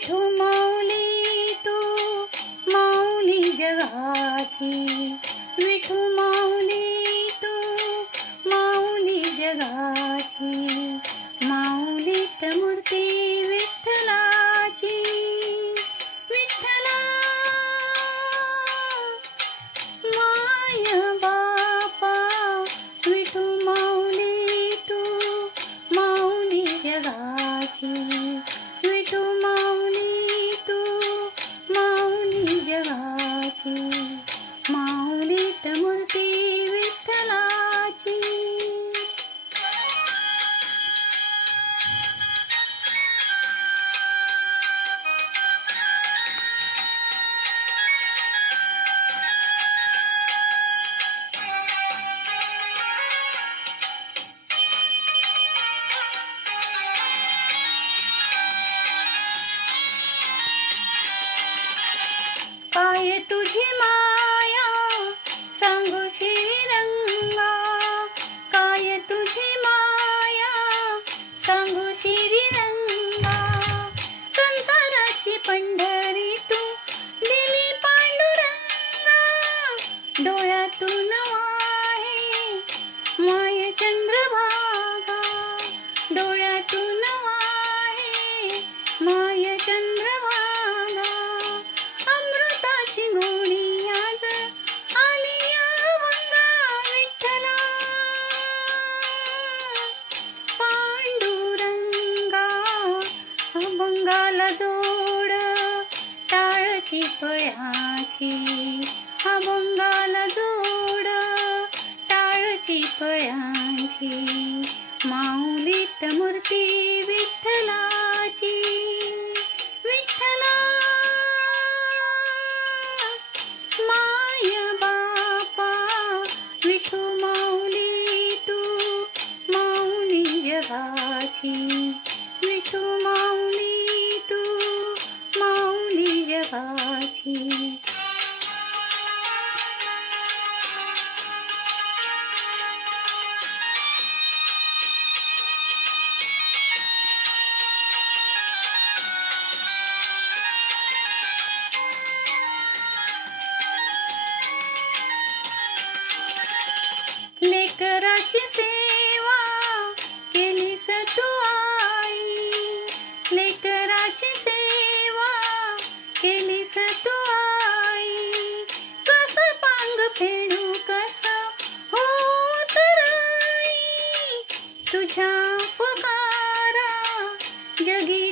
विठू माऊली तू माऊली जगाची, विठू माऊली तू माऊली जगाची, माऊलीत मूर्ती विठ्ठलाची. विठ्ठला माय बापा विठू माऊली तू माऊली जगाची, विठू माऊली तू माऊली जगाची, माऊलीत मूर्ती विठ्ठलाची. काय तुझी माया सांगू श्रीरंगा, काय तुझी माया सांगू श्रीरंगा. संसाराची पंढरी तू दिली पांडुरंगा, डोळ्यातून वाहे माय चंद्रभागा, डोळ्यातून वाहे माय चंद्रभागा. अमृताची गोडी आज आली अभंगा, विठ्ठला पांडुरंगा. अभंगाला जोड टाळची फळाची, अभंगाला जोड टाळची फळाची, माऊलीत मूर्ती विठ्ठलाची. विठ्ठला माय बापा विठू माऊली तू माऊली जगाची, विठू माऊली तू माऊली जगाची. लेकराची सेवा केलीस तू आई, लेकराची सेवा केलीस तू आई. कस पांग फेडू कस हो तराई, तुझ्या पुकारा जगी